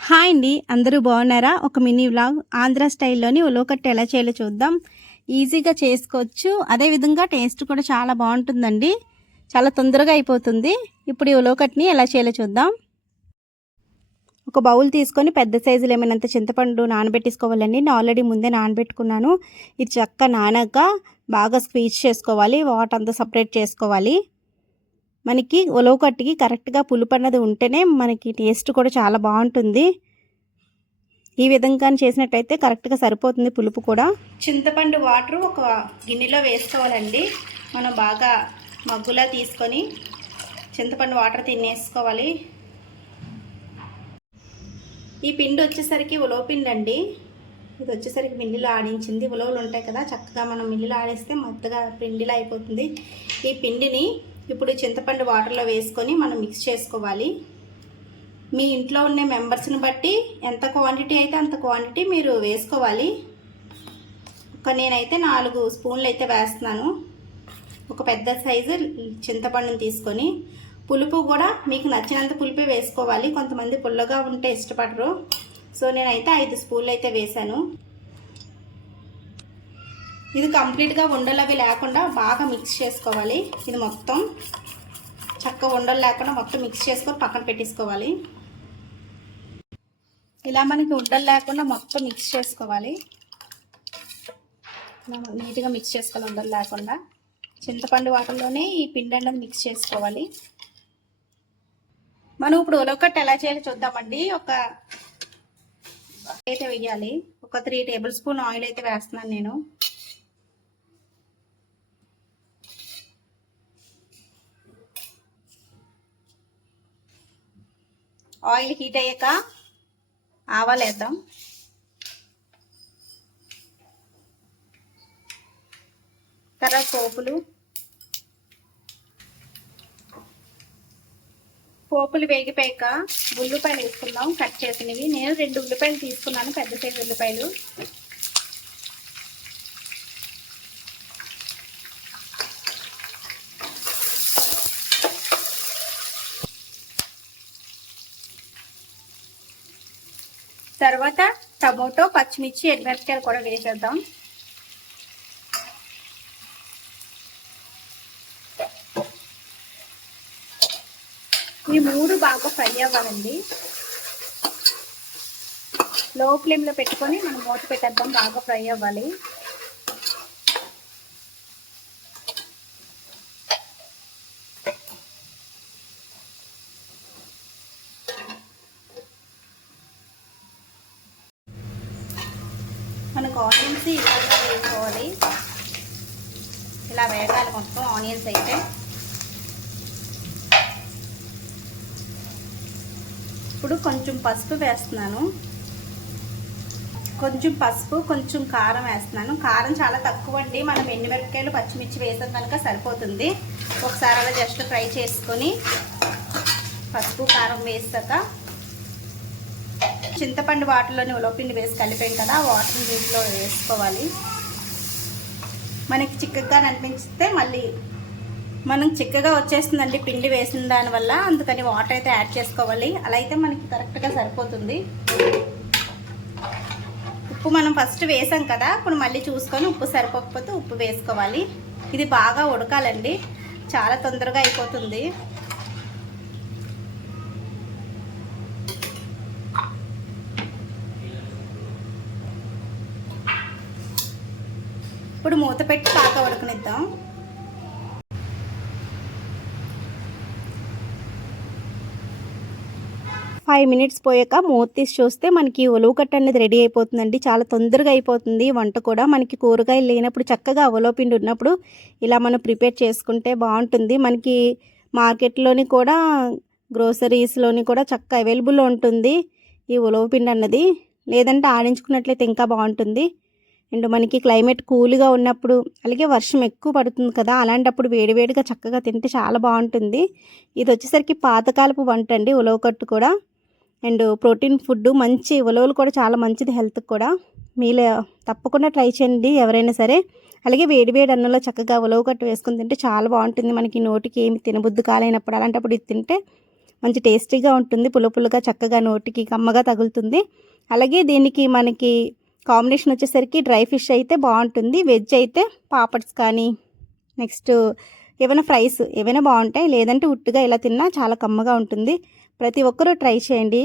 Hi అండి అందరూ బాగున్నారా? ఒక మినీ వ్లాగ్. ఆంధ్ర స్టైల్లోని ఉలోకట్టు ఎలా చేయాలో చూద్దాం. ఈజీగా చేసుకోవచ్చు. అదేవిధంగా టేస్ట్ కూడా చాలా బాగుంటుందండి. చాలా తొందరగా అయిపోతుంది. ఇప్పుడు ఈ ఉలోకట్ని ఎలా చేయాలో చూద్దాం. ఒక బౌల్ తీసుకొని పెద్ద సైజులో ఏమైనంత చింతపండు నానబెట్టేసుకోవాలండి. నేను ఆల్రెడీ ముందే నానబెట్టుకున్నాను. ఇది చక్క నానక బాగా స్క్వీజ్ చేసుకోవాలి. వాటర్ అంతా సపరేట్ చేసుకోవాలి. మనకి ఉలవకట్టుకి కరెక్ట్గా పులుపు అన్నది ఉంటేనే మనకి టేస్ట్ కూడా చాలా బాగుంటుంది. ఈ విధంగా చేసినట్టయితే కరెక్ట్గా సరిపోతుంది పులుపు కూడా. చింతపండు వాటర్ ఒక గిన్నెలో వేసుకోవాలండి. మనం బాగా మగ్గులా తీసుకొని చింతపండు వాటర్ తినేసుకోవాలి. ఈ పిండి వచ్చేసరికి ఉలవ పిండి అండి ఇది వచ్చేసరికి మిల్లులో ఆడించింది. ఉలవలు ఉంటాయి కదా చక్కగా మనం మిల్లులో ఆడేస్తే మెత్తగా పిండిలా అయిపోతుంది. ఈ పిండిని ఇప్పుడు చింతపండు వాటర్లో వేసుకొని మనం మిక్స్ చేసుకోవాలి. మీ ఇంట్లో ఉండే మెంబర్స్ని బట్టి ఎంత క్వాంటిటీ అయితే అంత క్వాంటిటీ మీరు వేసుకోవాలి. ఒక నేనైతే నాలుగు స్పూన్లు అయితే వేస్తున్నాను. ఒక పెద్ద సైజు చింతపండుని తీసుకొని పులుపు కూడా మీకు నచ్చినంత పులుపే వేసుకోవాలి. కొంతమంది పుల్లగా ఉంటే ఇష్టపడరు. సో నేనైతే ఐదు స్పూన్లు అయితే వేశాను. ఇది కంప్లీట్గా ఉండలు అవి లేకుండా బాగా మిక్స్ చేసుకోవాలి. ఇది మొత్తం చక్కగా ఉండలు లేకుండా మొత్తం మిక్స్ చేసుకొని పక్కన పెట్టేసుకోవాలి. ఇలా మనకి ఉండలు లేకుండా మొత్తం మిక్స్ చేసుకోవాలి. నీట్గా మిక్స్ చేసుకోవాలి ఉండలు లేకుండా. చింతపండు వాటర్లోనే ఈ పిండి అన్నది మిక్స్ చేసుకోవాలి. మనం ఇప్పుడు ఉలవకట్టు ఎలా చేయాలో చూద్దామండి. ఒక అయితే వేయాలి. ఒక త్రీ టేబుల్ స్పూన్ ఆయిల్ అయితే వేస్తున్నాను నేను. ఆయిల్ హీట్ అయ్యాక ఆవాలు వేద్దాం. తర్వాత పోపులు. పోపులు వేగిపోయాక ఉల్లిపాయలు వేసుకుందాం కట్ చేసినవి. నేను రెండు ఉల్లిపాయలు తీసుకున్నాను పెద్ద సైజు ఉల్లిపాయలు. తర్వాత టమోటో పచ్చిమిర్చి ఎండుమిరపకాయలు కూడా వేసేద్దాం. ఈ మూడు బాగా ఫ్రై అవ్వాలండి. లో ఫ్లేమ్లో పెట్టుకొని మనం మూత పెట్టేద్దాం బాగా ఫ్రై అవ్వాలి. మనకు ఆనియన్స్ ఇలాగా వేసుకోవాలి. ఇలా వేగాలి మొత్తం ఆనియన్స్ అయితే. ఇప్పుడు కొంచెం పసుపు వేస్తున్నాను. కొంచెం పసుపు కొంచెం కారం వేస్తున్నాను. కారం చాలా తక్కువ అండి మనం ఎండుమిరపకాయలు పచ్చిమిర్చి వేసాం కనుక సరిపోతుంది. ఒకసారి అలా జస్ట్ ఫ్రై చేసుకొని పసుపు కారం వేసాక చింతపండు వాటర్లోని ఉలవపిండి వేసి కలిపాం కదా వాటర్ వాటర్ని దీంట్లో వేసుకోవాలి. మనకి చిక్కగా అనిపించితే మళ్ళీ మనం చిక్కగా వచ్చేస్తుందండి పిండి వేసిన దానివల్ల అందుకని వాటర్ అయితే యాడ్ చేసుకోవాలి. అలా అయితే మనకి కరెక్ట్గా సరిపోతుంది. ఉప్పు మనం ఫస్ట్ వేసాం కదా ఇప్పుడు మళ్ళీ చూసుకొని ఉప్పు సరిపోకపోతే ఉప్పు వేసుకోవాలి. ఇది బాగా ఉడకాలండి. చాలా తొందరగా అయిపోతుంది. ఇప్పుడు మూత పెట్టి బాగా ఉడకనిద్దాం ఫైవ్ మినిట్స్ పోయాక మూత తీసి చూస్తే మనకి ఉలవకట్ట అనేది రెడీ అయిపోతుందండి. చాలా తొందరగా అయిపోతుంది. వంట కూడా మనకి కూరగాయలు లేనప్పుడు చక్కగా ఉలవపిండి ఉన్నప్పుడు ఇలా మనం ప్రిపేర్ చేసుకుంటే బాగుంటుంది. మనకి మార్కెట్లోని కూడా గ్రోసరీస్లోని కూడా చక్కగా అవైలబుల్ ఉంటుంది ఈ ఉలవపిండి అన్నది. లేదంటే ఆడించుకున్నట్లయితే ఇంకా బాగుంటుంది. అండ్ మనకి క్లైమేట్ కూల్గా ఉన్నప్పుడు అలాగే వర్షం ఎక్కువ పడుతుంది కదా అలాంటప్పుడు వేడివేడిగా చక్కగా తింటే చాలా బాగుంటుంది. ఇది వచ్చేసరికి పాతకాలపు వంట అండి ఉలవకట్టు కూడా. అండ్ ప్రోటీన్ ఫుడ్ మంచి ఉలవలు కూడా చాలా మంచిది హెల్త్కి కూడా. మీలో తప్పకుండా ట్రై చేయండి ఎవరైనా సరే. అలాగే వేడివేడి అన్నంలో చక్కగా ఉలవ కట్టు వేసుకుని తింటే చాలా బాగుంటుంది. మనకి నోటికి ఏమి తినబుద్ధి కాలేనప్పుడు అలాంటప్పుడు ఇది తింటే మంచి టేస్టీగా ఉంటుంది. పులుపులుగా చక్కగా నోటికి కమ్మగా తగులుతుంది. అలాగే దీనికి మనకి కాంబినేషన్ వచ్చేసరికి డ్రై ఫిష్ అయితే బాగుంటుంది వెజ్ అయితే పాపడ్స్ కానీ. నెక్స్ట్ ఏమైనా ఫ్రైస్ ఏవైనా బాగుంటాయి లేదంటే ఉట్టుగా ఇలా తిన్నా చాలా కమ్మగా ఉంటుంది. ప్రతి ఒక్కరూ ట్రై చేయండి.